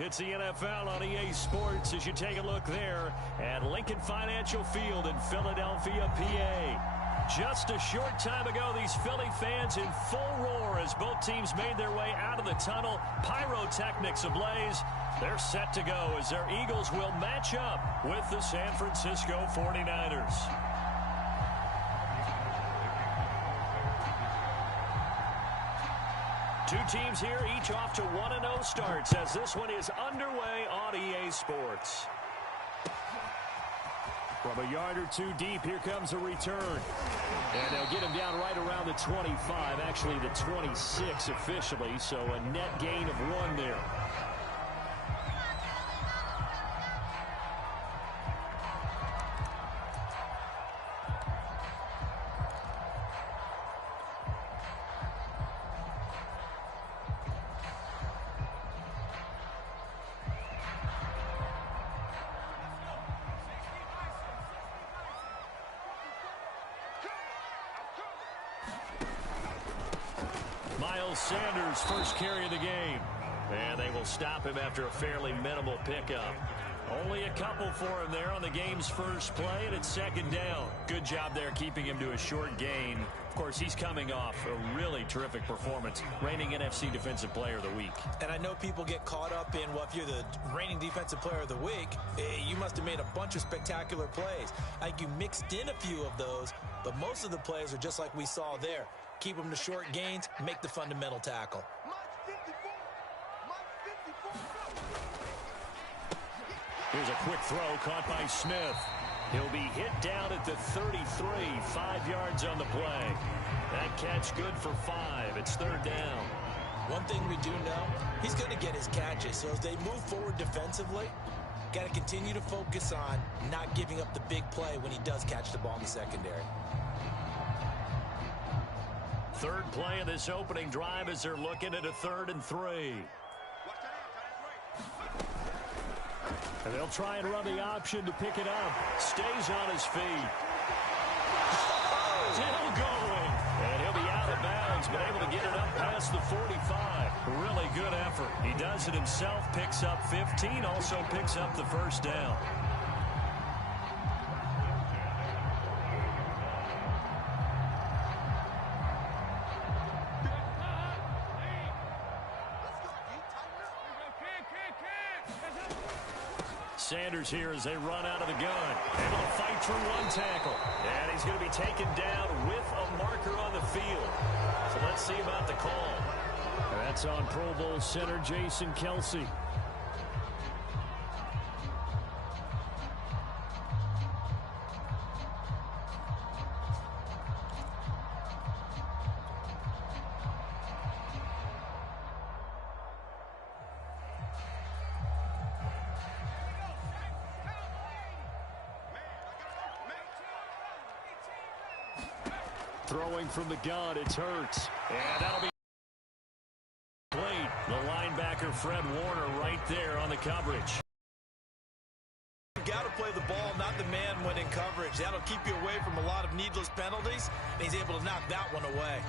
It's the NFL on EA Sports as you take a look there at Lincoln Financial Field in Philadelphia, PA. Just a short time ago, these Philly fans in full roar as both teams made their way out of the tunnel. Pyrotechnics ablaze. They're set to go as their Eagles will match up with the San Francisco 49ers. Two teams here, each off to 1-0 starts as this one is underway on EA Sports. From a yard or two deep, here comes a return. And they'll get him down right around the 25, actually the 26 officially, so a net gain of 1 there. Sanders' first carry of the game. And they will stop him after a fairly minimal pickup. Only a couple for him there on the game's first play, and it's second down. Good job there keeping him to a short gain. Of course, he's coming off a really terrific performance, reigning NFC Defensive Player of the Week. And I know people get caught up in, well, if you're the reigning Defensive Player of the Week, you must have made a bunch of spectacular plays. I think you mixed in a few of those, but most of the plays are just like we saw there. Keep them to short gains, make the fundamental tackle. Here's a quick throw caught by Smith. He'll be hit down at the 33, 5 yards on the play. That catch good for 5. It's third down. One thing we do know, he's going to get his catches. So as they move forward defensively, got to continue to focus on not giving up the big play when he does catch the ball in the secondary. Third play of this opening drive as they're looking at a 3rd and 3. And they'll try and run the option to pick it up. Stays on his feet. Still going. And he'll be out of bounds, but able to get it up past the 45. Really good effort. He does it himself, picks up 15, also picks up the first down. Sanders here as they run out of the gun. Able to fight through one tackle. And he's going to be taken down with a marker on the field. So let's see about the call. That's on Pro Bowl center Jason Kelce. Throwing from the gun, it's Hurts. And that'll be complete. The linebacker, Fred Warner, right there on the coverage. You've got to play the ball, not the man when in coverage. That'll keep you away from a lot of needless penalties. And he's able to knock that one away.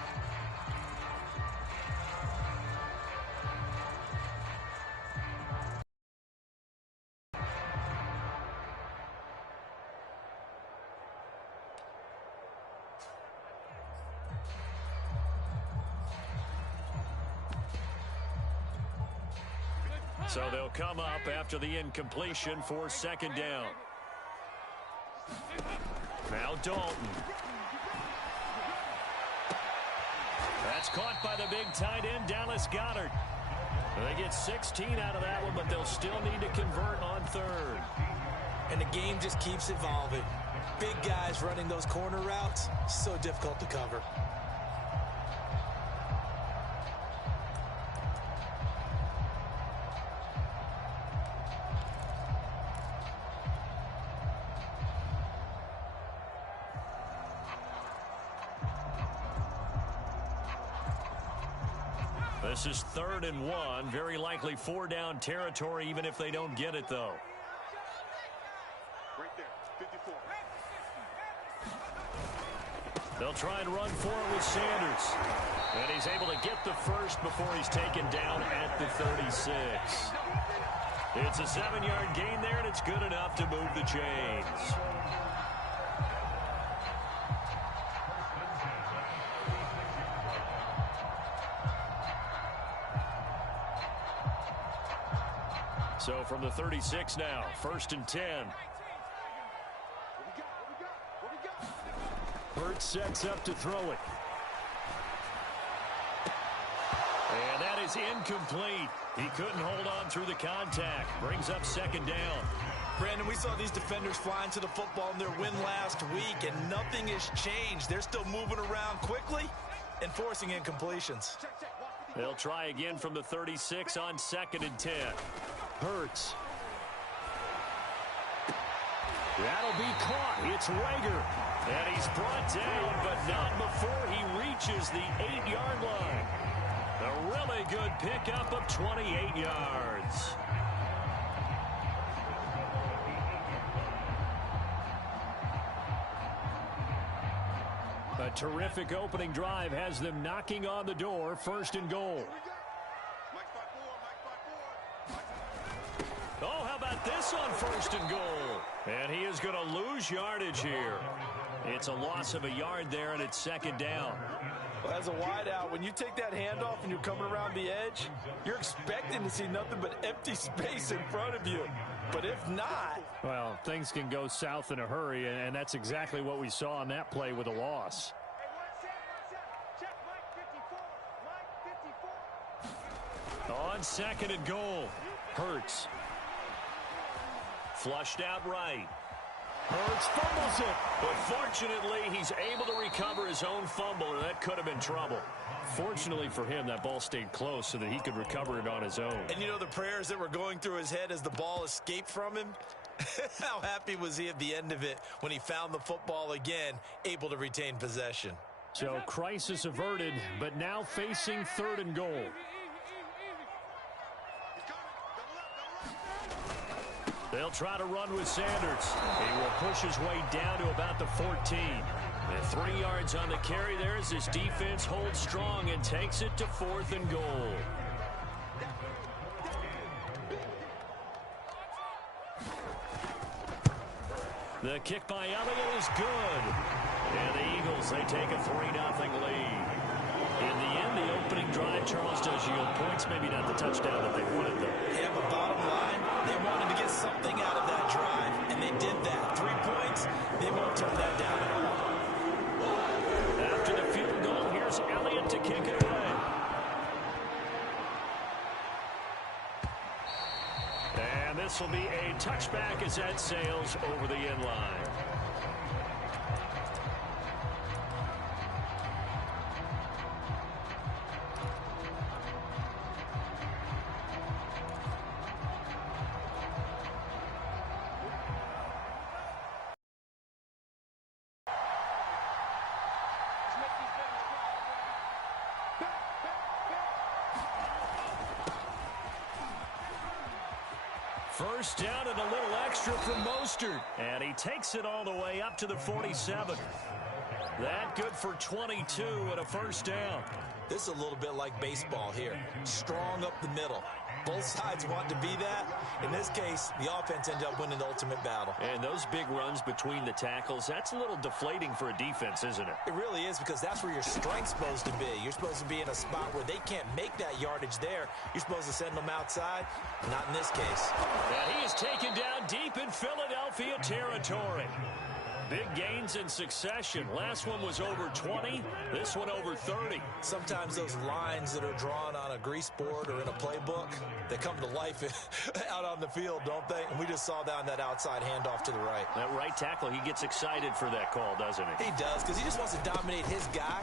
So they'll come up after the incompletion for second down. Now Dalton. That's caught by the big tight end, Dallas Goedert. They get 16 out of that one, but they'll still need to convert on 3rd. And the game just keeps evolving. Big guys running those corner routes, so difficult to cover. This is 3rd and 1. Very likely 4-down territory, even if they don't get it, though. Right there, 54. They'll try and run for it with Sanders. And he's able to get the first before he's taken down at the 36. It's a 7-yard gain there, and it's good enough to move the chains. So from the 36 now, 1st and 10. Burt sets up to throw it. And that is incomplete. He couldn't hold on through the contact. Brings up 2nd down. Brandon, we saw these defenders flying to the football in their win last week, and nothing has changed. They're still moving around quickly and forcing incompletions. They'll try again from the 36 on 2nd and 10. Hurts. That'll be caught. It's Rager. And he's brought down, but not before he reaches the 8-yard line. A really good pickup of 28 yards. A terrific opening drive has them knocking on the door. 1st and goal. Oh, how about this on 1st and goal? And he is going to lose yardage here. It's a loss of a yard there, and it's 2nd down. Well, as a wideout, when you take that handoff and you're coming around the edge, you're expecting to see nothing but empty space in front of you. But if not... Well, things can go south in a hurry, and that's exactly what we saw on that play with a loss. On 2nd and goal, Hurts. Flushed out right. Hurts fumbles it. But fortunately, he's able to recover his own fumble, and that could have been trouble. Fortunately for him, that ball stayed close so that he could recover it on his own. And you know the prayers that were going through his head as the ball escaped from him? How happy was he at the end of it when he found the football again, able to retain possession? So crisis averted, but now facing 3rd and goal. They'll try to run with Sanders. He will push his way down to about the 14. And 3 yards on the carry there as this defense holds strong and takes it to 4th and goal. The kick by Elliott is good. And the Eagles, they take a 3-0 lead. In the end, the opening drive, Charles, does yield points. Maybe not the touchdown that they wanted, though. Yeah, but bottom line, they wanted to get something out of that drive, and they did that. 3 points, they won't turn that down at all. After the field goal, here's Elliott to kick it away. And this will be a touchback as that sails over the end line. First down and a little extra from Mostert. And he takes it all the way up to the 47. That good for 22 and a 1st down. This is a little bit like baseball here. Strong up the middle. Both sides want to be that. In this case, the offense ended up winning the ultimate battle. And those big runs between the tackles, that's a little deflating for a defense, isn't it? It really is, because that's where your strength's supposed to be. You're supposed to be in a spot where they can't make that yardage there. You're supposed to send them outside. Not in this case. And he is taken down deep in Philadelphia territory. Big gains in succession. Last one was over 20. This one over 30. Sometimes those lines that are drawn on a grease board or in a playbook, they come to life out on the field, don't they? And we just saw that on that outside handoff to the right. That right tackle, he gets excited for that call, doesn't he? He does, because he just wants to dominate his guy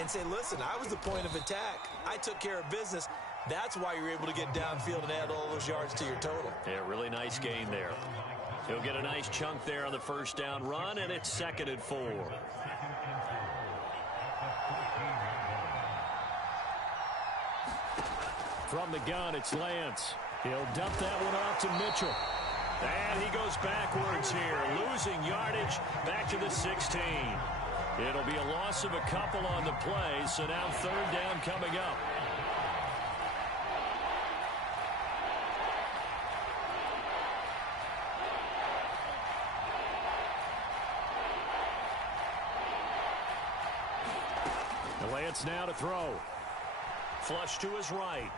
and say, listen, I was the point of attack. I took care of business. That's why you're able to get downfield and add all those yards to your total. Yeah, really nice gain there. He'll get a nice chunk there on the 1st down run, and it's 2nd and 4. From the gun, it's Lance. He'll dump that one off to Mitchell. And he goes backwards here, losing yardage back to the 16. It'll be a loss of a couple on the play, so now third down coming up. Lance now to throw. Flush to his right.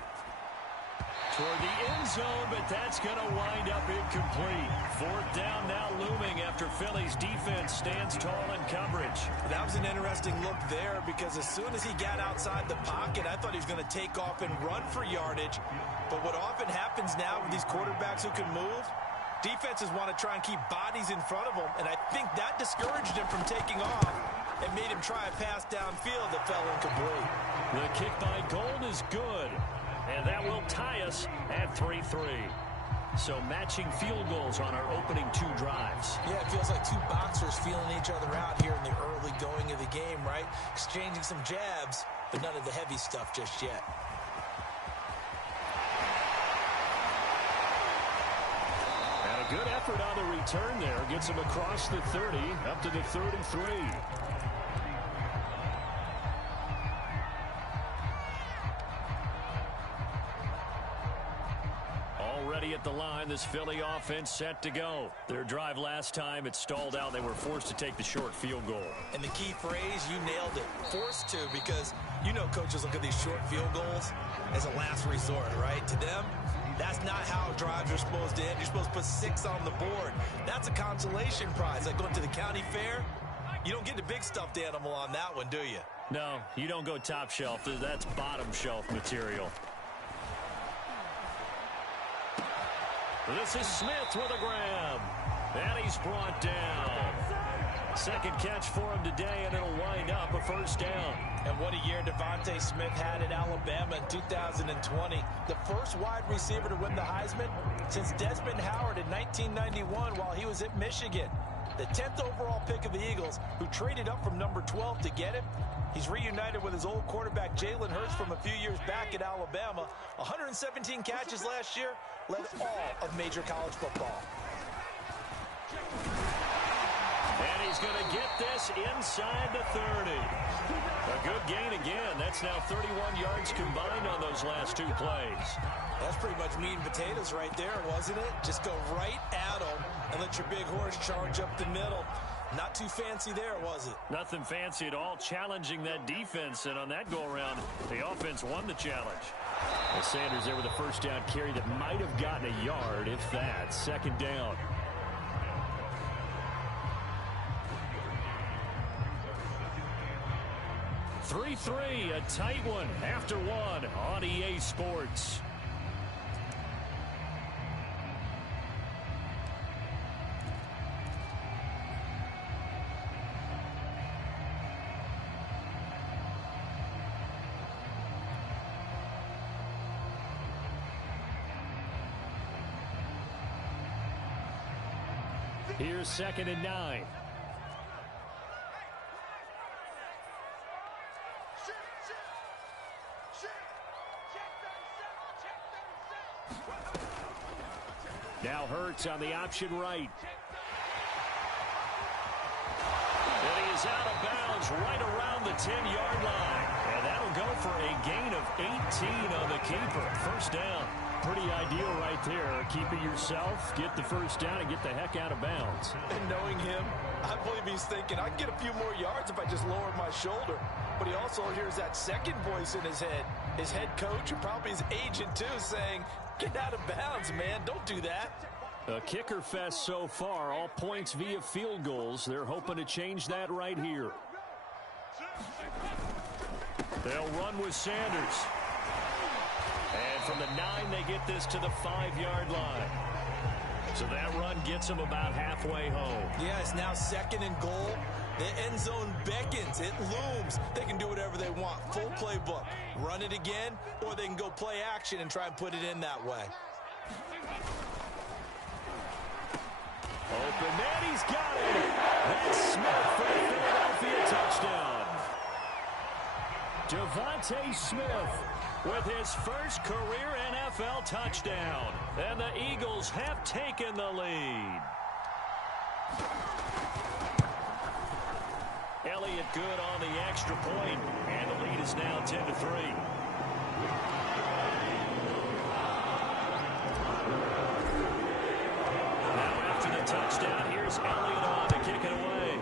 Toward the end zone, but that's going to wind up incomplete. Fourth down now looming after Philly's defense stands tall in coverage. That was an interesting look there because as soon as he got outside the pocket, I thought he was going to take off and run for yardage. But what often happens now with these quarterbacks who can move, defenses want to try and keep bodies in front of them, and I think that discouraged him from taking off and made him try a pass downfield that fell incomplete. The kick by Gold is good, and that will tie us at 3-3. So matching field goals on our opening two drives. Yeah, it feels like two boxers feeling each other out here in the early going of the game, right? Exchanging some jabs, but none of the heavy stuff just yet. And a good effort on the return there. Gets him across the 30, up to the 33. Already at the line, this Philly offense set to go. Their drive last time, it stalled out. They were forced to take the short field goal. And the key phrase, you nailed it. Forced to, because you know coaches look at these short field goals as a last resort, right? To them, that's not how drives are supposed to end. You're supposed to put 6 on the board. That's a consolation prize. Like going to the county fair, you don't get the big stuffed animal on that one, do you? No, you don't go top shelf. That's bottom shelf material. This is Smith with a grab. And he's brought down. Second catch for him today, and it'll wind up a first down. And what a year Devontae Smith had at Alabama in 2020. The first wide receiver to win the Heisman since Desmond Howard in 1991 while he was at Michigan. The 10th overall pick of the Eagles, who traded up from number 12 to get him. He's reunited with his old quarterback Jalen Hurts from a few years back at Alabama. 117 catches last year, led all of major college football. And he's going to get this inside the 30. A good gain again. That's now 31 yards combined on those last two plays. That's pretty much meat and potatoes right there, wasn't it? Just go right at them and let your big horse charge up the middle. Not too fancy there, was it? Nothing fancy at all, challenging that defense, and on that go-around, the offense won the challenge. And Sanders there with a first down carry that might have gotten a yard, if that. Second down. (3-3), a tight one after one on EA Sports. Here's 2nd and 9. Now Hurts on the option right. And he is out of bounds right around the 10-yard line. And that'll go for a gain of 18 on the keeper. First down. Pretty ideal right there. Keep it yourself, get the first down, and get the heck out of bounds. And knowing him, I believe he's thinking, I can get a few more yards if I just lower my shoulder. But he also hears that second voice in his head. His head coach and probably his agent, too, saying, get out of bounds, man. Don't do that. A kicker fest so far. All points via field goals. They're hoping to change that right here. They'll run with Sanders. And from the 9, they get this to the 5-yard line. So that run gets them about halfway home. Yeah, it's now 2nd and goal. The end zone beckons. It looms. They can do whatever they want. Full playbook. Run it again, or they can go play action and try and put it in that way. Open man, he's got it. That's Smith for the Philadelphia touchdown. Devontae Smith with his first career NFL touchdown. And the Eagles have taken the lead. Elliott good on the extra point, and the lead is now 10-3. Now after the touchdown, here's Elliott on to kick it away.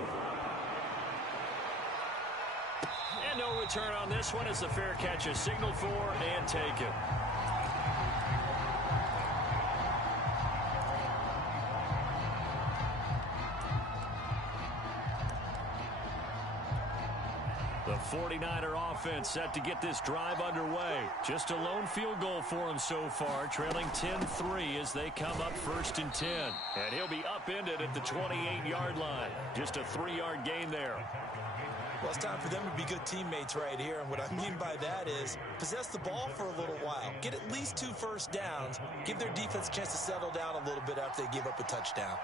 And no return on this one as the fair catch is signaled for and taken. The 49er offense set to get this drive underway. Just a lone field goal for him so far, trailing 10-3 as they come up 1st and 10. And he'll be upended at the 28-yard line. Just a 3-yard gain there. Well, it's time for them to be good teammates right here. And what I mean by that is possess the ball for a little while. Get at least 2 first downs. Give their defense a chance to settle down a little bit after they give up a touchdown.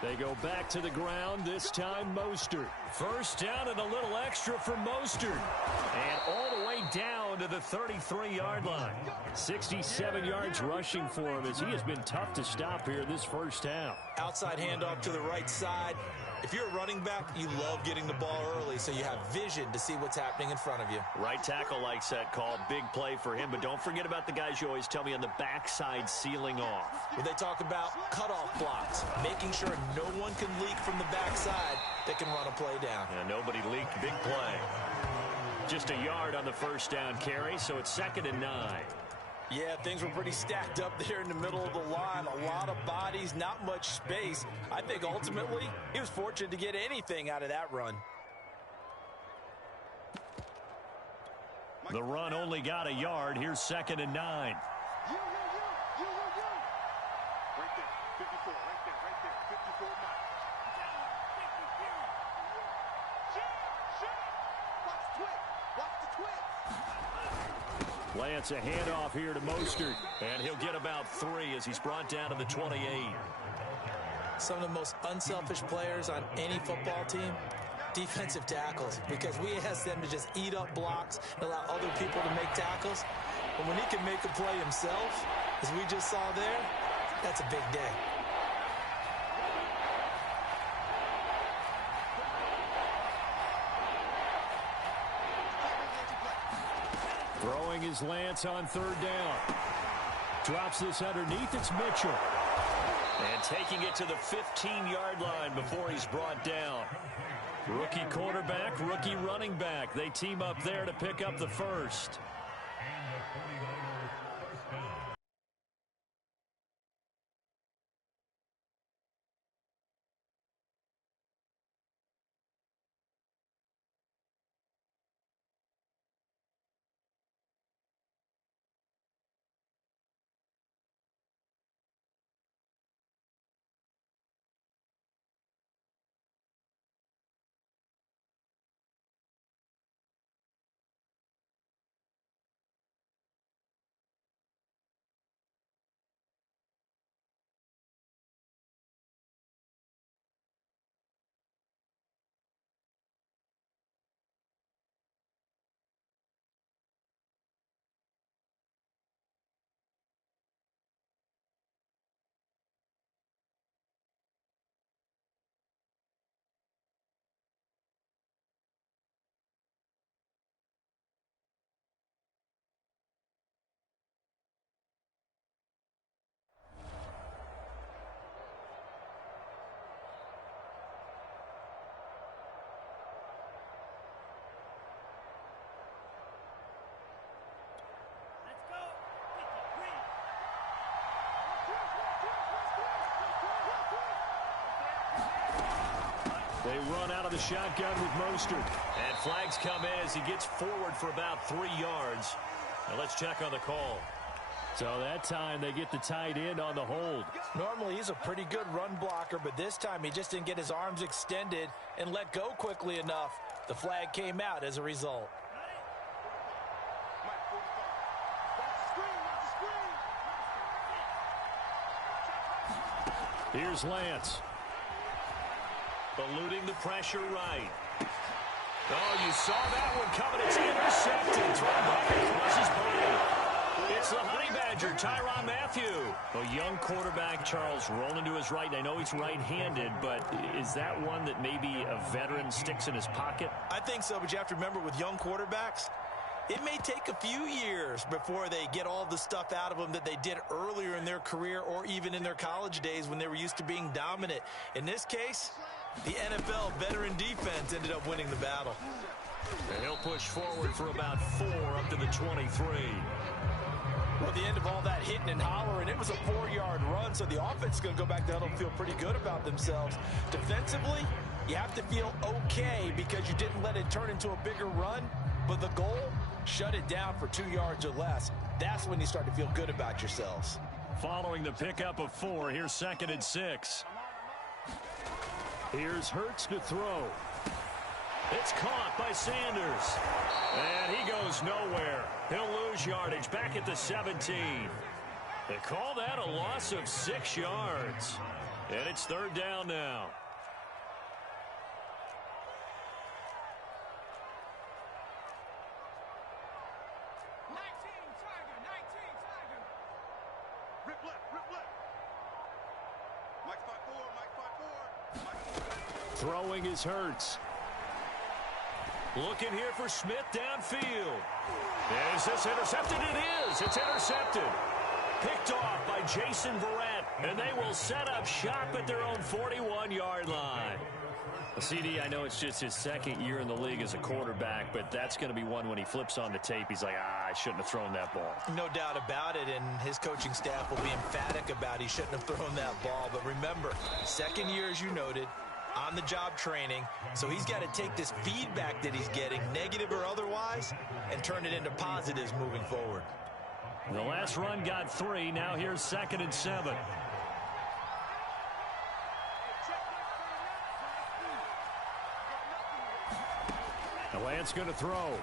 They go back to the ground, this time Mostert. First down and a little extra for Mostert. And all the way down to the 33-yard line. 67 yards rushing for him as he has been tough to stop here this first half. Outside handoff to the right side. If you're a running back, you love getting the ball early so you have vision to see what's happening in front of you. Right tackle likes that call. Big play for him. But don't forget about the guys you always tell me on the backside sealing off. When they talk about cutoff blocks, making sure no one can leak from the backside that can run a play down. And nobody leaked. Big play. Just a yard on the first down carry, so it's 2nd and 9. Yeah, things were pretty stacked up there in the middle of the line. A lot of bodies, not much space. I think ultimately he was fortunate to get anything out of that run. The run only got a yard. Here's 2nd and 9. Right there, 54, right there, 54 now. Watch the twitch. Lance, a handoff here to Mostert, and he'll get about 3 as he's brought down to the 28. Some of the most unselfish players on any football team, defensive tackles, because we ask them to just eat up blocks and allow other people to make tackles. But when he can make a play himself, as we just saw there, that's a big day. Throwing his Lance on 3rd down. Drops this underneath. It's Mitchell. And taking it to the 15-yard line before he's brought down. Rookie quarterback, rookie running back. They team up there to pick up the first. They run out of the shotgun with Mostert. And flags come in as he gets forward for about 3 yards. Now let's check on the call. So that time they get the tight end on the hold. Normally he's a pretty good run blocker, but this time he just didn't get his arms extended and let go quickly enough. The flag came out as a result. Here's Lance. Eluding the pressure right. Oh, you saw that one coming. It's intercepted. Thrown back across his body. It's the Honey Badger, Tyrann Mathieu. Matthew. A young quarterback, Charles, rolling to his right. And I know he's right-handed, but is that one that maybe a veteran sticks in his pocket? I think so, but you have to remember with young quarterbacks, it may take a few years before they get all the stuff out of them that they did earlier in their career or even in their college days when they were used to being dominant. In this case, the NFL veteran defense ended up winning the battle. And he'll push forward for about 4 up to the 23. Well, at the end of all that hitting and hollering, it was a 4-yard run, so the offense is going to go back down and feel pretty good about themselves. Defensively, you have to feel okay because you didn't let it turn into a bigger run, but the goal, shut it down for 2 yards or less. That's when you start to feel good about yourselves. Following the pickup of 4, here's 2nd and 6. Here's Hurts to throw. It's caught by Sanders. And he goes nowhere. He'll lose yardage back at the 17. They call that a loss of 6 yards. And it's 3rd down now. Rip left, rip left. Mike 5-4, Mike 5-4. Throwing is Hurts. Looking here for Smith downfield. Is this intercepted? It is. It's intercepted. Picked off by Jason Verrett, and they will set up shop at their own 41-yard line. CD, I know it's just his 2nd year in the league as a quarterback, but that's going to be one when he flips on the tape. He's like, I shouldn't have thrown that ball. No doubt about it, and his coaching staff will be emphatic about he shouldn't have thrown that ball. But remember, 2nd year, as you noted, on-the-job training, so he's got to take this feedback that he's getting, negative or otherwise, and turn it into positives moving forward. The last run got 3. Now here's 2nd and 7. The Lance going to throw.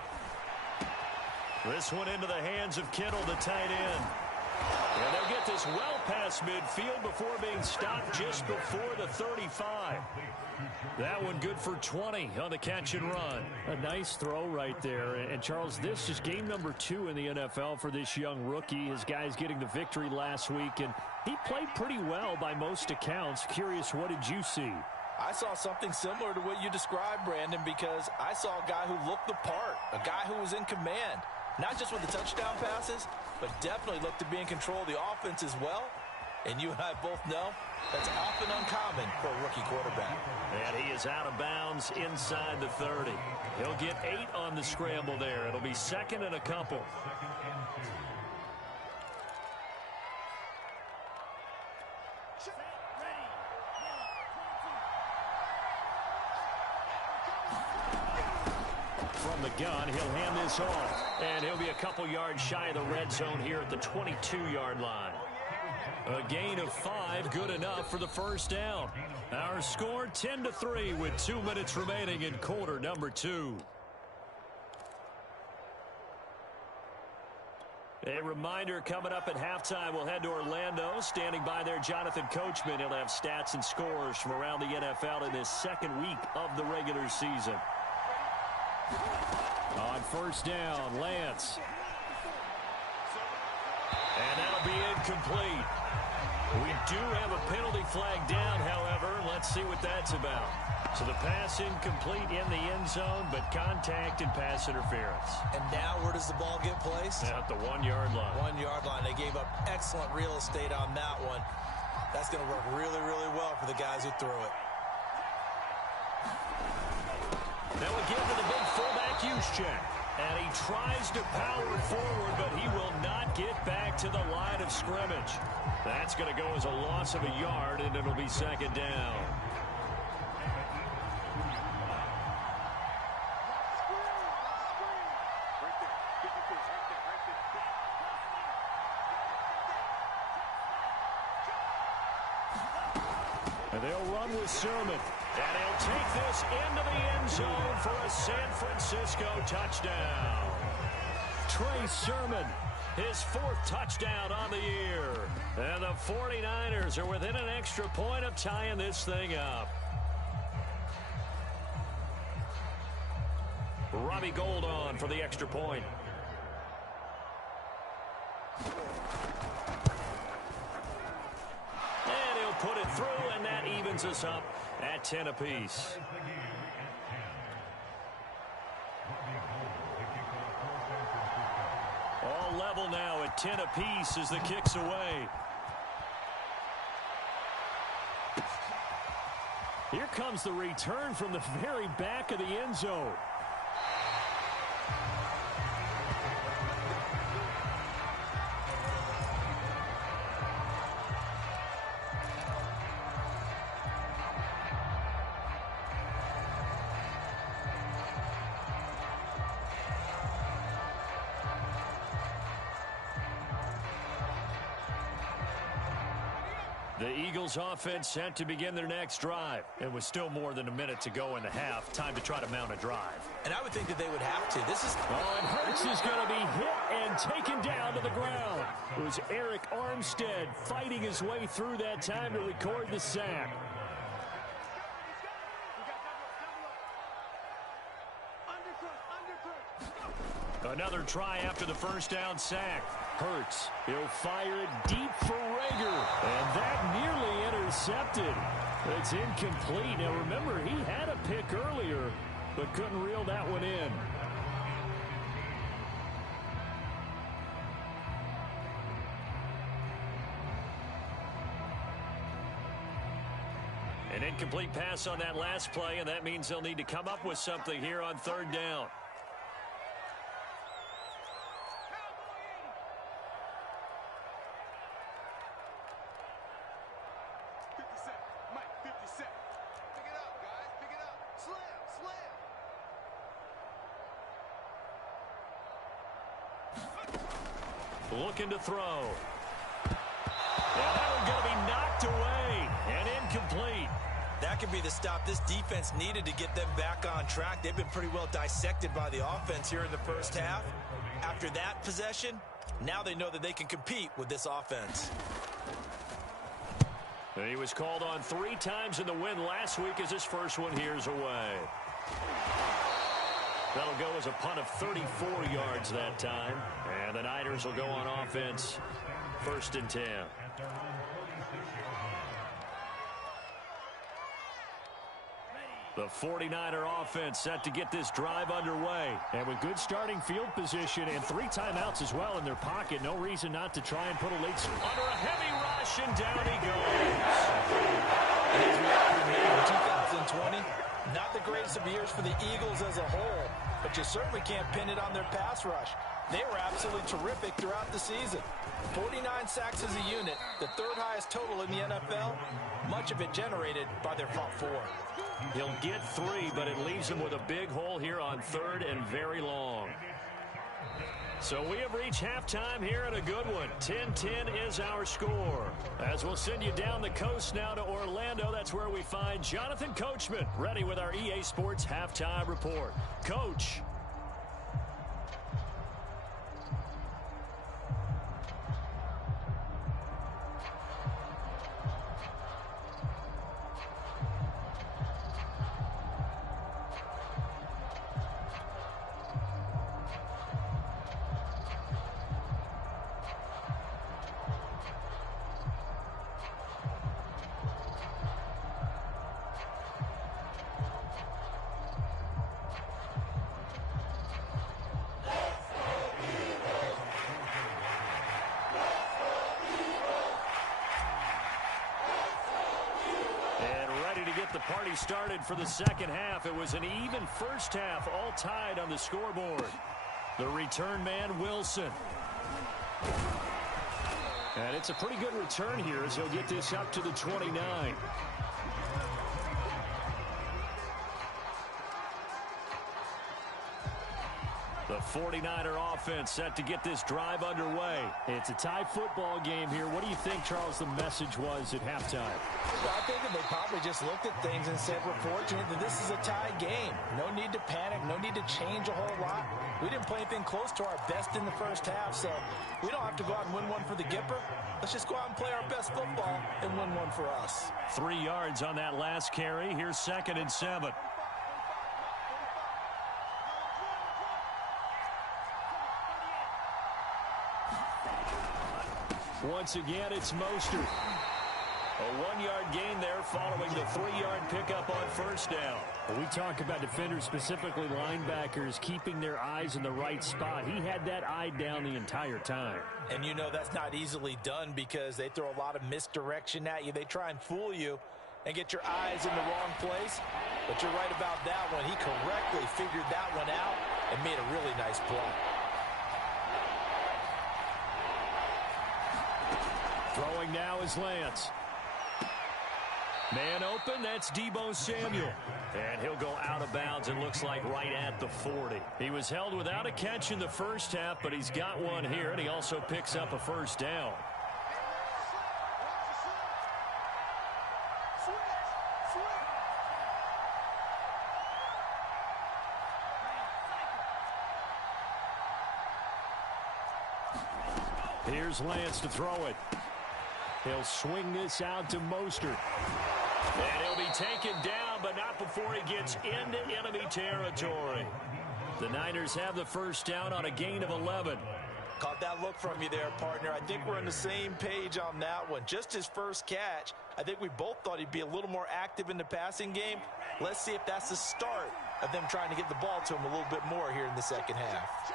This one into the hands of Kittle, the tight end. And they'll get this well past midfield before being stopped just before the 35. That one good for 20 on the catch and run. A nice throw right there. And Charles, this is game number 2 in the NFL for this young rookie. His guys getting the victory last week, and he played pretty well by most accounts. Curious, what did you see? I saw something similar to what you described, Brandon, because I saw a guy who looked the part, a guy who was in command, not just with the touchdown passes, but definitely looked to be in control of the offense as well. And you and I both know that's often uncommon for a rookie quarterback. And he is out of bounds inside the 30. He'll get 8 on the scramble there. It'll be 2nd and a couple. From the gun, he'll hand this off. And he'll be a couple yards shy of the red zone here at the 22-yard line. A gain of 5, good enough for the first down. Our score 10-3 with 2 minutes remaining in quarter number 2. A reminder, coming up at halftime, we'll head to Orlando. Standing by there, Jonathan Coachman. He'll have stats and scores from around the NFL in this 2nd week of the regular season. On first down, Lance. And that'll be incomplete. We do have a penalty flag down, however. Let's see what that's about. So the pass incomplete in the end zone, but contact and pass interference. And now where does the ball get placed? At the 1-yard line. 1-yard line. They gave up excellent real estate on that one. That's going to work really, really well for the guys who threw it. Now again to the big fullback use check. And he tries to power forward, but he will not get back to the line of scrimmage. That's going to go as a loss of a yard, and it'll be 2nd down. And they'll run with Sermon. And he'll take this into the end zone for a San Francisco touchdown. Trey Sermon, his 4th touchdown on the year. And the 49ers are within an extra point of tying this thing up. Robbie Gould on for the extra point. evens us up at 10 apiece. All level now at 10 apiece as the kick's away. Here comes the return from the very back of the end zone. The Eagles offense set to begin their next drive. It was still more than a minute to go in the half. Time to try to mount a drive. And I would think that they would have to. This is... Oh, and Hurts is going to be hit and taken down to the ground. It was Eric Armstead fighting his way through that time to record the sack. Another try after the first down sack. Hurts, he'll fire it deep for Rager, and that nearly intercepted. It's incomplete. Now remember, he had a pick earlier, but couldn't reel that one in. An incomplete pass on that last play, and that means they'll need to come up with something here on third down. Looking to throw. And that one's going to be knocked away and incomplete. That could be the stop this defense needed to get them back on track. They've been pretty well dissected by the offense here in the first half. After that possession, now they know that they can compete with this offense. And he was called on 3 times in the win last week as his first one here's away. That'll go as a punt of 34 yards that time. And the Niners will go on offense, 1st and 10. The 49er offense set to get this drive underway. And with good starting field position and 3 timeouts as well in their pocket, no reason not to try and put a late under a heavy rush, and down he goes. 2020, not the greatest of years for the Eagles as a whole, but you certainly can't pin it on their pass rush. They were absolutely terrific throughout the season. 49 sacks as a unit, the 3rd highest total in the NFL, much of it generated by their front 4. He'll get 3, but it leaves him with a big hole here on 3rd and very long. So we have reached halftime here and a good one. 10-10 is our score. As we'll send you down the coast now to Orlando, that's where we find Jonathan Coachman ready with our EA Sports halftime report. Coach. The party started for the second half. It was an even first half, all tied on the scoreboard. The return man, Wilson. And it's a pretty good return here as he'll get this up to the 29. The 49er offense set to get this drive underway. It's a tie football game here. What do you think, Charles, the message was at halftime? Well, I think that they probably just looked at things and said, we're fortunate that this is a tie game. No need to panic. No need to change a whole lot. We didn't play anything close to our best in the first half, so we don't have to go out and win one for the Gipper. Let's just go out and play our best football and win one for us. 3 yards on that last carry. Here's 2nd and 7. Once again, it's Mostert. A 1-yard gain there following the 3-yard pickup on first down. When we talk about defenders, specifically linebackers, keeping their eyes in the right spot. He had that eye down the entire time. And you know that's not easily done because they throw a lot of misdirection at you. They try and fool you and get your eyes in the wrong place. But you're right about that one. He correctly figured that one out and made a really nice play. Throwing now is Lance. Man open, that's Deebo Samuel. And he'll go out of bounds, it looks like right at the 40. He was held without a catch in the first half, but he's got one here, and he also picks up a first down. Here's Lance to throw it. He'll swing this out to Mostert. And he'll be taken down, but not before he gets into enemy territory. The Niners have the first down on a gain of 11. Caught that look from you there, partner. I think we're on the same page on that one. Just his first catch, I think we both thought he'd be a little more active in the passing game. Let's see if that's the start of them trying to get the ball to him a little bit more here in the second half.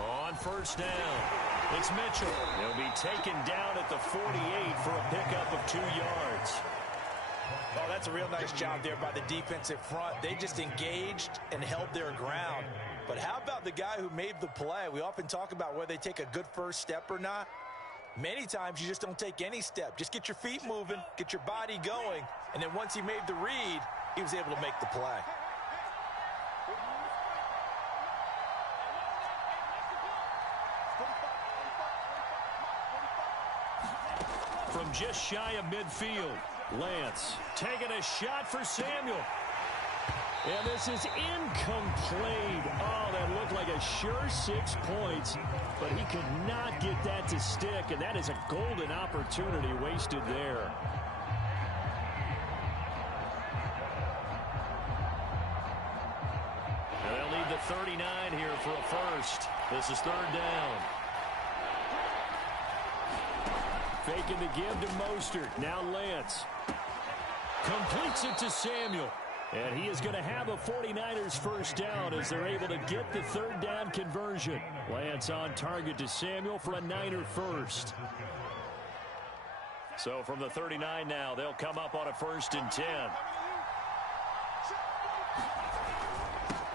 On first down, it's Mitchell. He'll be taken down at the 48 for a pickup of 2 yards. Oh, that's a real nice job there by the defensive front. They just engaged and held their ground. But how about the guy who made the play? We often talk about whether they take a good first step or not. Many times you just don't take any step. Just get your feet moving, get your body going, and then once he made the read, he was able to make the play. From just shy of midfield, Lance taking a shot for Samuel. And this is incomplete. Oh, that looked like a sure 6 points, but he could not get that to stick, and that is a golden opportunity wasted there. They'll need the 39 here for a first. This is third down. Faking the give to Mostert. Now Lance completes it to Samuel. And he is going to have a 49ers first down as they're able to get the third down conversion. Lance on target to Samuel for a Niner first. So from the 39 now, they'll come up on a 1st and 10.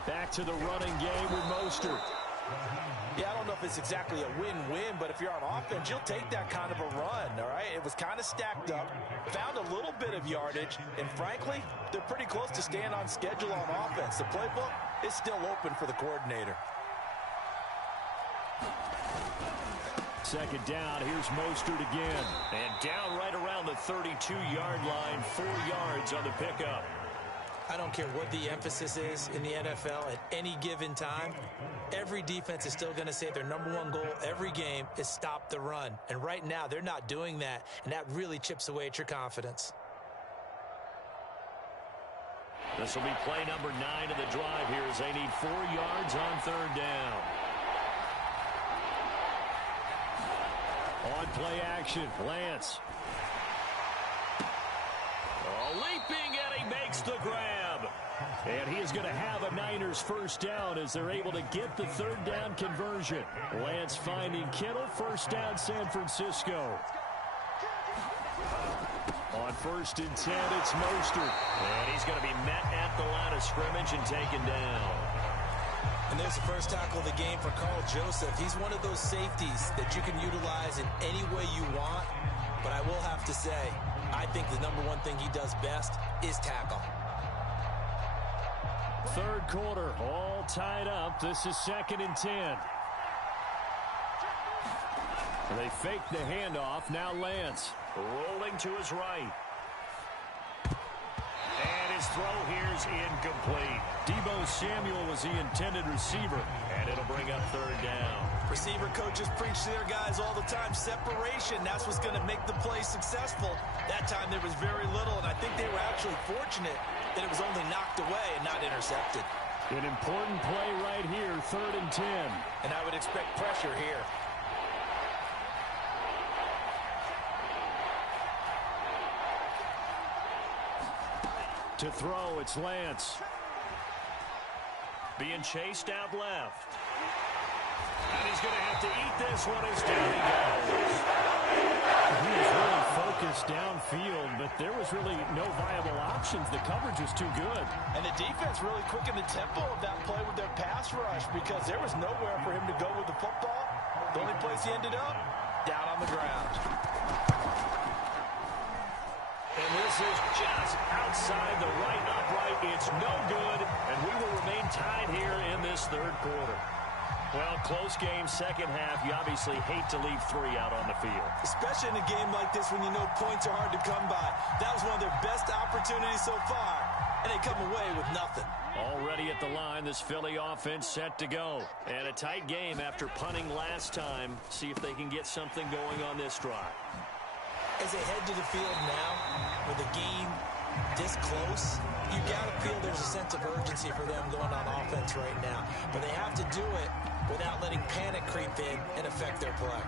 Back to the running game with Mostert. Yeah, I don't know if it's exactly a win-win, but if you're on offense, you'll take that kind of a run, all right? It was kind of stacked up, found a little bit of yardage, and frankly, they're pretty close to staying on schedule on offense. The playbook is still open for the coordinator. Second down, here's Mostert again. And down right around the 32-yard line, 4 yards on the pickup. I don't care what the emphasis is in the NFL at any given time. Every defense is still going to say their #1 goal every game is stop the run. And right now, they're not doing that, and that really chips away at your confidence. This will be play number 9 of the drive here as they need 4 yards on third down. On play action, Lance. Oh, leaping, and he makes the grab. And he is going to have a Niners first down as they're able to get the third down conversion. Lance finding Kittle, first down San Francisco. On 1st and 10, it's Mostert. And he's going to be met at the line of scrimmage and taken down. And there's the first tackle of the game for Carl Joseph. He's one of those safeties that you can utilize in any way you want. But I will have to say, I think the #1 thing he does best is tackle. Third quarter, all tied up. This is 2nd and 10. And they fake the handoff. Now Lance rolling to his right. And his throw here's incomplete. Deebo Samuel was the intended receiver. And it'll bring up third down. Receiver coaches preach to their guys all the time. Separation, that's what's going to make the play successful. That time there was very little, and I think they were actually fortunate that it was only knocked away and not intercepted. An important play right here, 3rd and 10. And I would expect pressure here. To throw, it's Lance. Being chased out left. And he's going to have to eat this one as down he goes. He was really focused downfield, but there was really no viable options. The coverage was too good. And the defense really quickened the tempo of that play with their pass rush because there was nowhere for him to go with the football. The only place he ended up, down on the ground. And this is just outside the right upright. It's no good, and we will remain tied here in this third quarter. Well, close game, second half. You obviously hate to leave 3 out on the field. Especially in a game like this when you know points are hard to come by. That was one of their best opportunities so far, and they come away with nothing. Already at the line, this Philly offense set to go. And a tight game after punting last time. See if they can get something going on this drive. As they head to the field now, with the game this close, you got to feel there's a sense of urgency for them going on offense right now. But they have to do it without letting panic creep in and affect their play.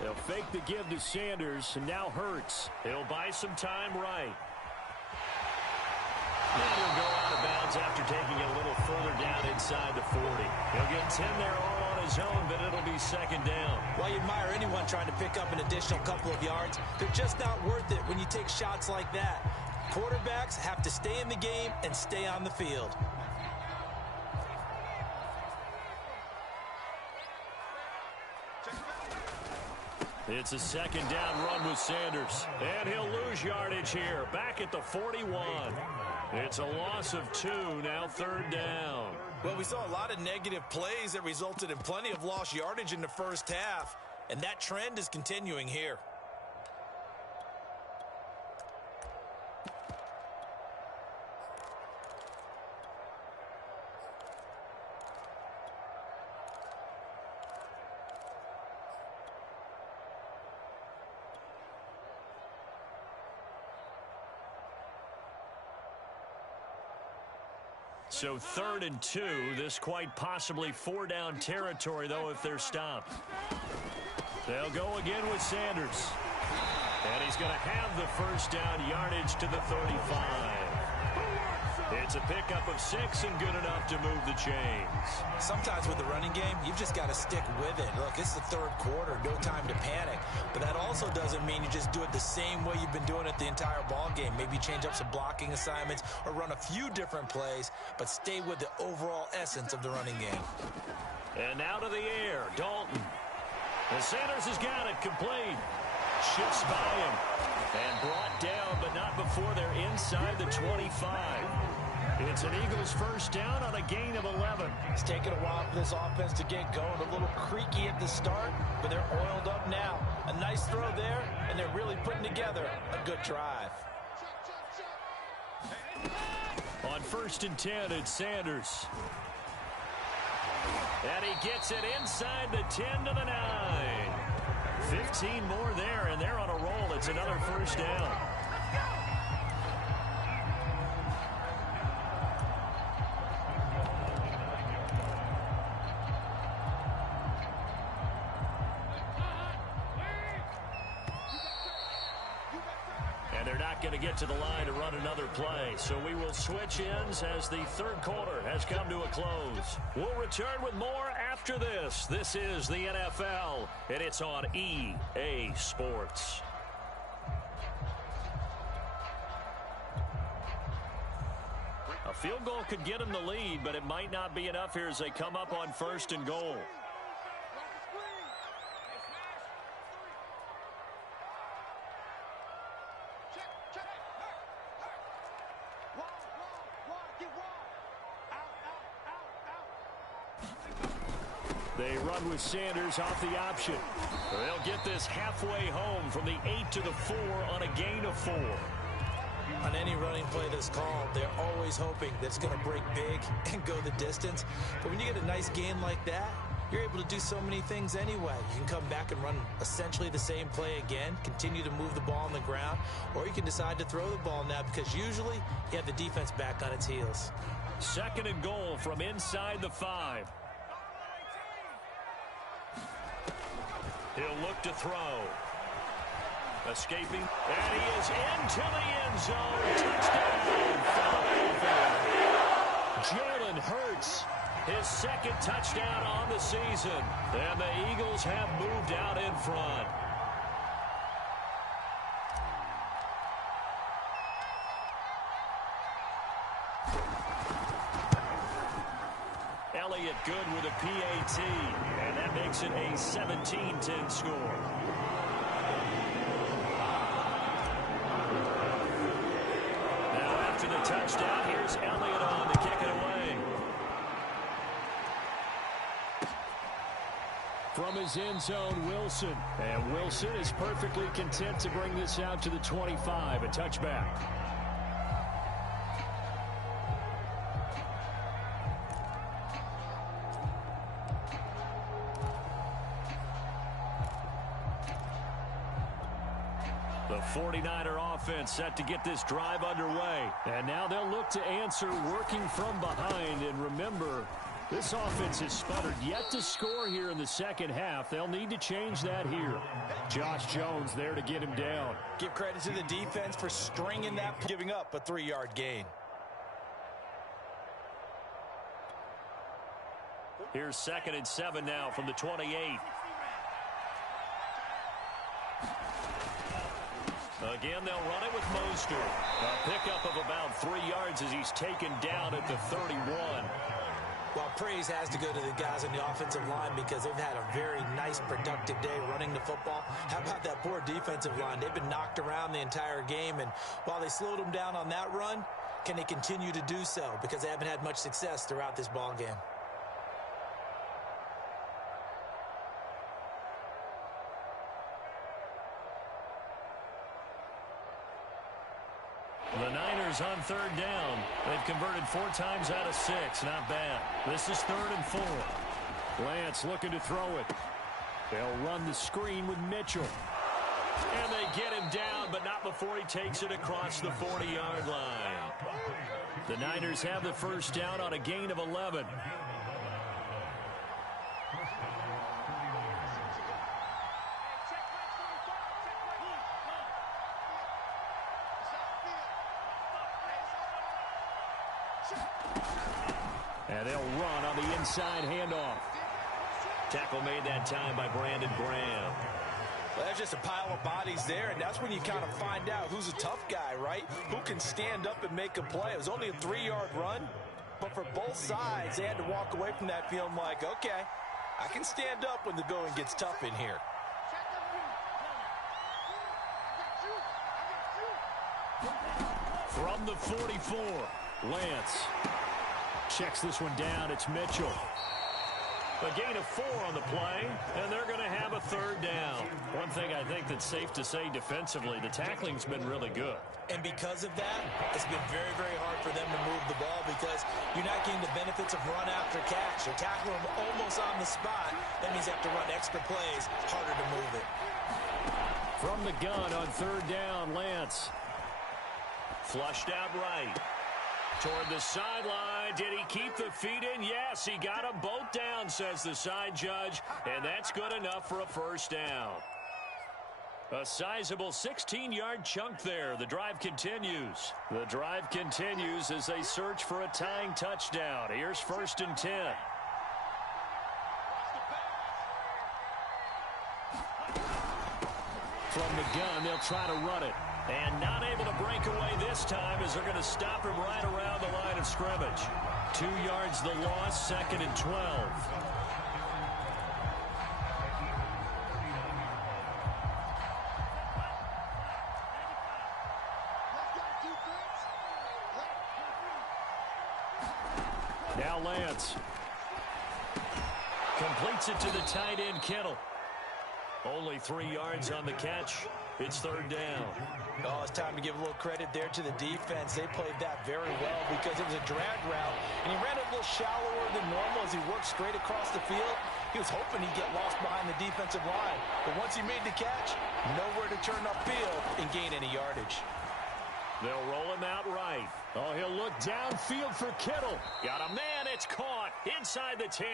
They'll fake the give to Sanders, and now Hurts. He'll buy some time right. And he'll go out of bounds after taking it a little further down inside the 40. He'll get 10 there all on his own, but it'll be second down. While you admire anyone trying to pick up an additional couple of yards, they're just not worth it when you take shots like that. Quarterbacks have to stay in the game and stay on the field. It's a second down run with Sanders. And he'll lose yardage here. Back at the 41. It's a loss of 2, now third down. Well, we saw a lot of negative plays that resulted in plenty of lost yardage in the first half. And that trend is continuing here. So 3rd and 2. This quite possibly 4-down territory, though, if they're stopped. They'll go again with Sanders. And he's going to have the first down yardage to the 35. It's a pickup of 6 and good enough to move the chains. Sometimes with the running game, you've just got to stick with it. Look, it's the third quarter, no time to panic. But that also doesn't mean you just do it the same way you've been doing it the entire ball game. Maybe change up some blocking assignments or run a few different plays, but stay with the overall essence of the running game. And now to the air, Dalton. And Sanders has got it complete. Shifts by him. And brought down, but not before they're inside the 25. It's an Eagles first down on a gain of 11. It's taken a while for this offense to get going. A little creaky at the start, but they're oiled up now. A nice throw there, and they're really putting together a good drive. On 1st and 10, it's Sanders. And he gets it inside the 10 to the 9. 15 more there, and they're on a roll. It's another first down. And they're not going to get to the line to run another play. So we will switch ends as the third quarter has come to a close. We'll return with more after this. This is the NFL, and it's on EA Sports. A field goal could get them the lead, but it might not be enough here as they come up on 1st and goal. They run with Sanders off the option. They'll get this halfway home from the 8 to the 4 on a gain of 4. On any running play that's called, they're always hoping that it's going to break big and go the distance. But when you get a nice gain like that, you're able to do so many things anyway. You can come back and run essentially the same play again, continue to move the ball on the ground, or you can decide to throw the ball now because usually you have the defense back on its heels. 2nd and goal from inside the 5. He'll look to throw. Escaping, and he is into the end zone. Touchdown, Philadelphia. Jalen Hurts, his second touchdown on the season. And the Eagles have moved out in front. Elliott good with a PAT, and that makes it a 17-10 score. Now after the touchdown, here's Elliott on to kick it away. From his end zone, Wilson. And Wilson is perfectly content to bring this out to the 25, a touchback. The 49er offense set to get this drive underway. And now they'll look to answer working from behind. And remember, this offense has sputtered yet to score here in the second half. They'll need to change that here. Josh Jones there to get him down. Give credit to the defense for stringing that, giving up a 3-yard gain. Here's 2nd and 7 now from the 28. Again, they'll run it with Mostert. A pickup of about 3 yards as he's taken down at the 31. Well, praise has to go to the guys on the offensive line because they've had a very nice, productive day running the football. How about that poor defensive line? They've been knocked around the entire game, and while they slowed them down on that run, can they continue to do so? Because they haven't had much success throughout this ball game. The Niners on 3rd down. They've converted 4 times out of 6. Not bad. This is 3rd and 4. Lance looking to throw it. They'll run the screen with Mitchell. And they get him down, but not before he takes it across the 40-yard line. The Niners have the first down on a gain of 11. And they'll run on the inside handoff. Tackle made that time by Brandon Graham. Well, there's just a pile of bodies there, and that's when you kind of find out who's a tough guy, right? Who can stand up and make a play. It was only a 3-yard run, but for both sides, they had to walk away from that feeling like, okay, I can stand up when the going gets tough in here. From the 44, Lance checks this one down. It's Mitchell. A gain of 4 on the play, and they're going to have a 3rd down. One thing I think that's safe to say defensively, the tackling's been really good. And because of that, it's been very, very hard for them to move the ball because you're not getting the benefits of run after catch. You're tackling them almost on the spot. That means you have to run extra plays, harder to move it. From the gun on 3rd down, Lance. Flushed out right. Toward the sideline. Did he keep the feet in? Yes, he got them both down, says the side judge. And that's good enough for a first down. A sizable 16-yard chunk there. The drive continues. The drive continues as they search for a tying touchdown. Here's 1st and 10. From the gun, they'll try to run it. And not able to break away this time as they're going to stop him right around the line of scrimmage. 2 yards the loss, 2nd and 12. Now Lance. Completes it to the tight end, Kittle. Only 3 yards on the catch. It's 3rd down. Oh, it's time to give a little credit there to the defense. They played that very well because it was a drag route, and he ran it a little shallower than normal as he worked straight across the field. He was hoping he'd get lost behind the defensive line, but once he made the catch, nowhere to turn upfield and gain any yardage. They'll roll him out right. Oh, he'll look downfield for Kittle. Got a man. It's caught inside the 10.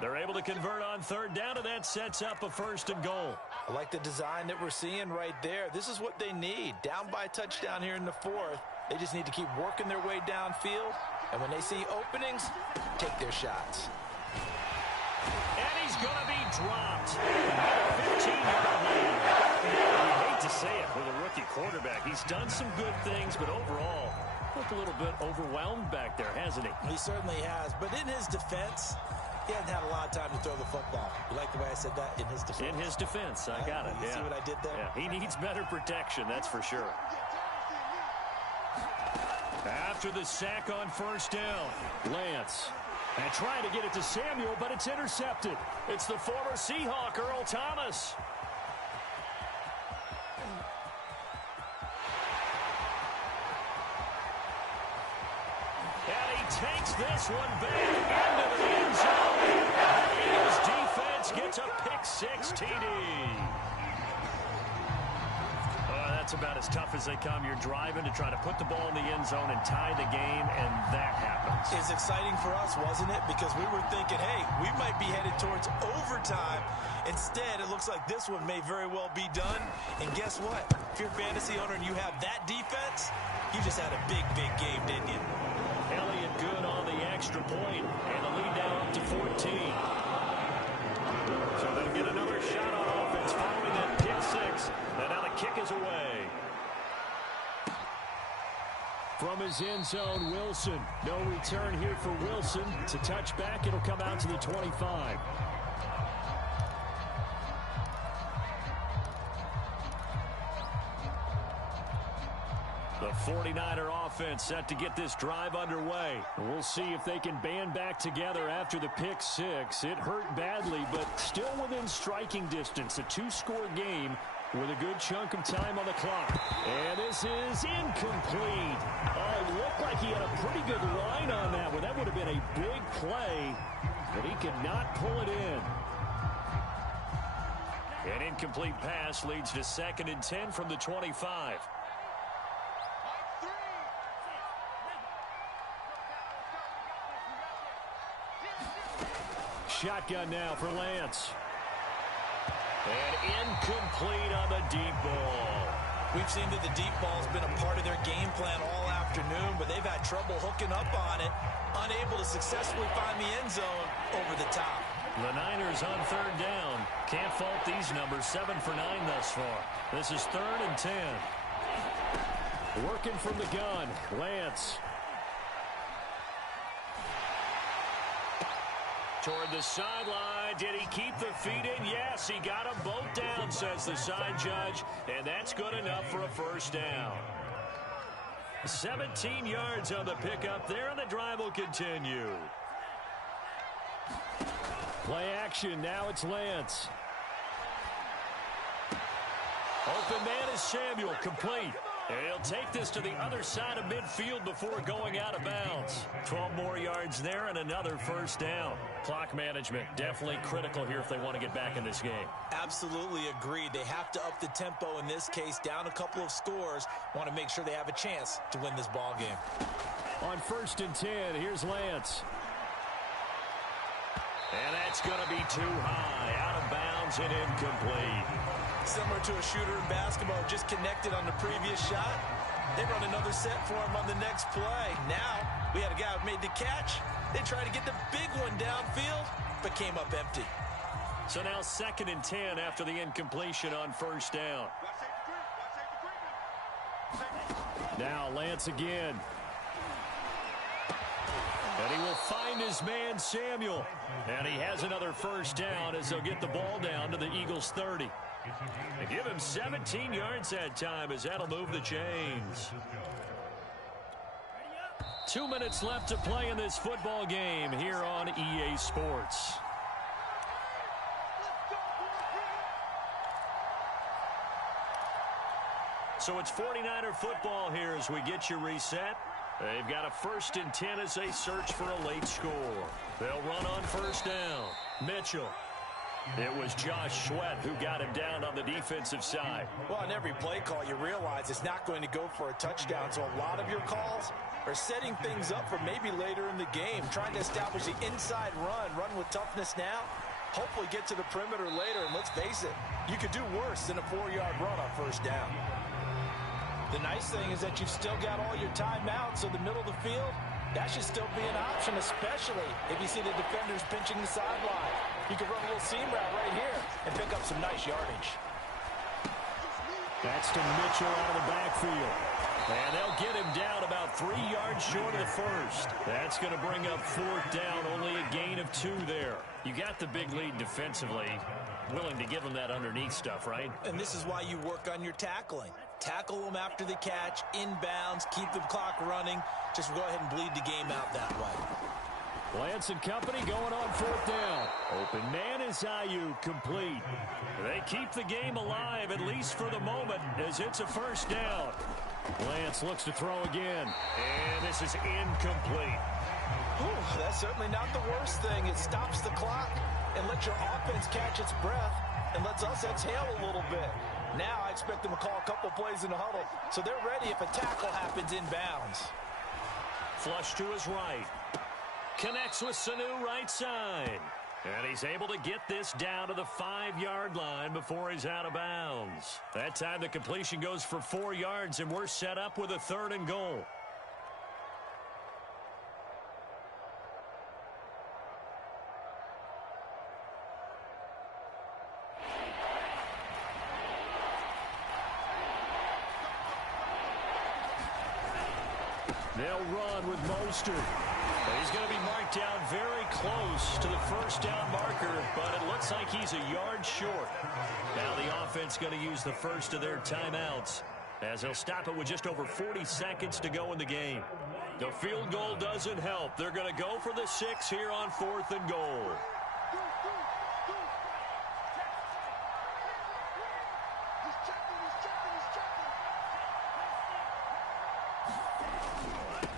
They're able to convert on third down, and that sets up a 1st and goal. I like the design that we're seeing right there. This is what they need. Down by a touchdown here in the 4th. They just need to keep working their way downfield. And when they see openings, take their shots. And he's going to be dropped. 15-yard line. You hate to say it with a rookie quarterback. He's done some good things, but overall, looked a little bit overwhelmed back there, hasn't he? He certainly has. But in his defense, he hasn't had a lot of time to throw the football. You like the way I said that? In his defense. In his defense. I got it. You see what I did there? Yeah, he needs better protection, that's for sure. After the sack on 1st down, Lance. And trying to get it to Samuel, but it's intercepted. It's the former Seahawk, Earl Thomas. And he takes this one back into the end zone. And his defense gets a pick-6 TD. That's about as tough as they come. You're driving to try to put the ball in the end zone and tie the game, and that happens. It's exciting for us, wasn't it? Because we were thinking, hey, we might be headed towards overtime. Instead, it looks like this one may very well be done. And guess what? If you're a fantasy owner and you have that defense, you just had a big, big game, didn't you? Elliott good on the extra point, and the lead now up to 14. So they'll get another shot on offense following that pick-6. And now the kick is away. From his end zone, Wilson. No return here for Wilson. It's a touchback. It'll come out to the 25. The 49er offense set to get this drive underway. We'll see if they can band back together after the pick-6. It hurt badly, but still within striking distance. A 2-score game with a good chunk of time on the clock. And this is incomplete. Oh, it looked like he had a pretty good line on that one. That would have been a big play, but he could not pull it in. An incomplete pass leads to 2nd and 10 from the 25. Shotgun now for Lance. And incomplete on the deep ball. We've seen that the deep ball's been a part of their game plan all afternoon, but they've had trouble hooking up on it, unable to successfully find the end zone over the top. The Niners on 3rd down. Can't fault these numbers. 7 for 9 thus far. This is 3rd and 10. Working from the gun, Lance. Toward the sideline. Did he keep the feet in? Yes, he got them both down, says the side judge. And that's good enough for a 1st down. 17 yards on the pickup there, and the drive will continue. Play action. Now it's Lance. Open man is Samuel. Complete. And he'll take this to the other side of midfield before going out of bounds. 12 more yards there and another 1st down. Clock management definitely critical here if they want to get back in this game. Absolutely agreed. They have to up the tempo in this case, down a couple of scores. Want to make sure they have a chance to win this ball game. On 1st and 10, here's Lance. And that's going to be too high. Out of bounds and incomplete. Similar to a shooter in basketball, just connected on the previous shot. They run another set for him on the next play. Now, we had a guy who made the catch. They tried to get the big one downfield, but came up empty. So now 2nd and 10 after the incompletion on 1st down. Now Lance again. And he will find his man, Samuel. And he has another 1st down as they'll get the ball down to the Eagles' 30. And give him 17 yards that time as that'll move the chains. 2 minutes left to play in this football game here on EA Sports. So it's 49er football here as we get you reset. They've got a 1st and 10 as they search for a late score. They'll run on 1st down. Mitchell. It was Josh Sweat who got him down on the defensive side. Well, on every play call, you realize it's not going to go for a touchdown, so a lot of your calls are setting things up for maybe later in the game, trying to establish the inside run with toughness now, hopefully get to the perimeter later, and let's face it, you could do worse than a 4-yard run on first down. The nice thing is that you've still got all your timeouts, so the middle of the field, that should still be an option, especially if you see the defenders pinching the sideline. You can run a little seam route right here and pick up some nice yardage. That's to Mitchell out of the backfield. And they'll get him down about 3 yards short of the first. That's going to bring up fourth down, only a gain of 2 there. You got the big lead defensively, willing to give them that underneath stuff, right? And this is why you work on your tackling. Tackle them after the catch, inbounds, keep the clock running. Just go ahead and bleed the game out that way. Lance and company going on fourth down. Open man is Ayuk, complete. They keep the game alive, at least for the moment, as it's a first down. Lance looks to throw again, and this is incomplete. Whew, that's certainly not the worst thing. It stops the clock and lets your offense catch its breath and lets us exhale a little bit. Now I expect them to call a couple plays in the huddle, so they're ready if a tackle happens inbounds. Flush to his right. Connects with Sanu right side. And he's able to get this down to the 5-yard line before he's out of bounds. That time the completion goes for 4 yards, and we're set up with a 3rd and goal. They'll run with Mostert. He's going to be marked down very close to the first down marker, but it looks like he's a yard short. Now the offense going to use the first of their timeouts, as they'll stop it with just over 40 seconds to go in the game. The field goal doesn't help. They're going to go for the 6 here on 4th and goal.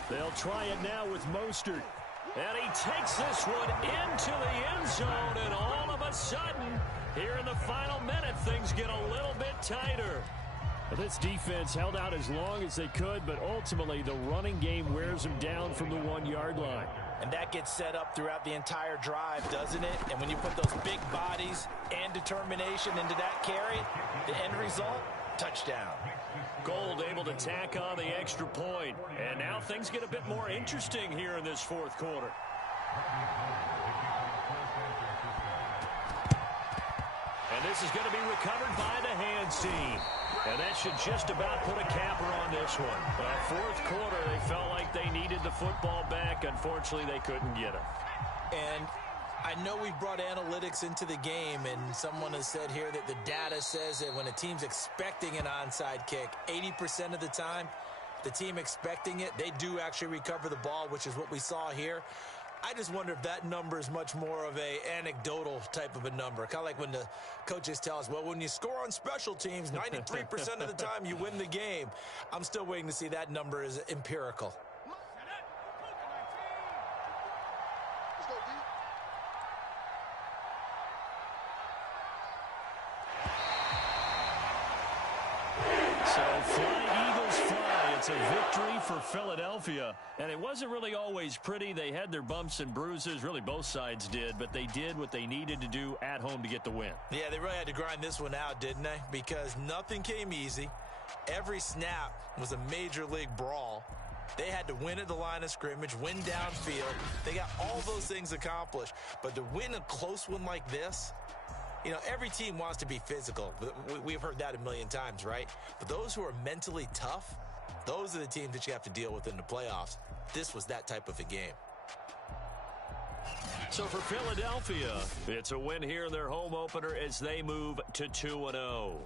They'll try it now with Mostert. And he takes this one into the end zone, and all of a sudden, here in the final minute, things get a little bit tighter. This defense held out as long as they could, but ultimately the running game wears them down from the 1-yard line. And that gets set up throughout the entire drive, doesn't it? And when you put those big bodies and determination into that carry, the end result, touchdown. Gold able to tack on the extra point. And now things get a bit more interesting here in this 4th quarter. And this is going to be recovered by the hands team. And that should just about put a capper on this one. Well, 4th quarter, they felt like they needed the football back. Unfortunately, they couldn't get it. And I know we've brought analytics into the game, and someone has said here that the data says that when a team's expecting an onside kick, 80% of the time, the team expecting it, they do actually recover the ball, which is what we saw here. I just wonder if that number is much more of a anecdotal type of a number. Kind of like when the coaches tell us, well, when you score on special teams, 93% of the time you win the game. I'm still waiting to see that number is empirical. It's a victory for Philadelphia, and it wasn't really always pretty. They had their bumps and bruises, really both sides did, but they did what they needed to do at home to get the win. Yeah, they really had to grind this one out, didn't they? Because nothing came easy. Every snap was a major league brawl. They had to win at the line of scrimmage, win downfield. They got all those things accomplished, but to win a close one like this, you know, every team wants to be physical. We've heard that a million times, right? But those who are mentally tough, those are the teams that you have to deal with in the playoffs. This was that type of a game. So for Philadelphia, it's a win here in their home opener as they move to 2-0.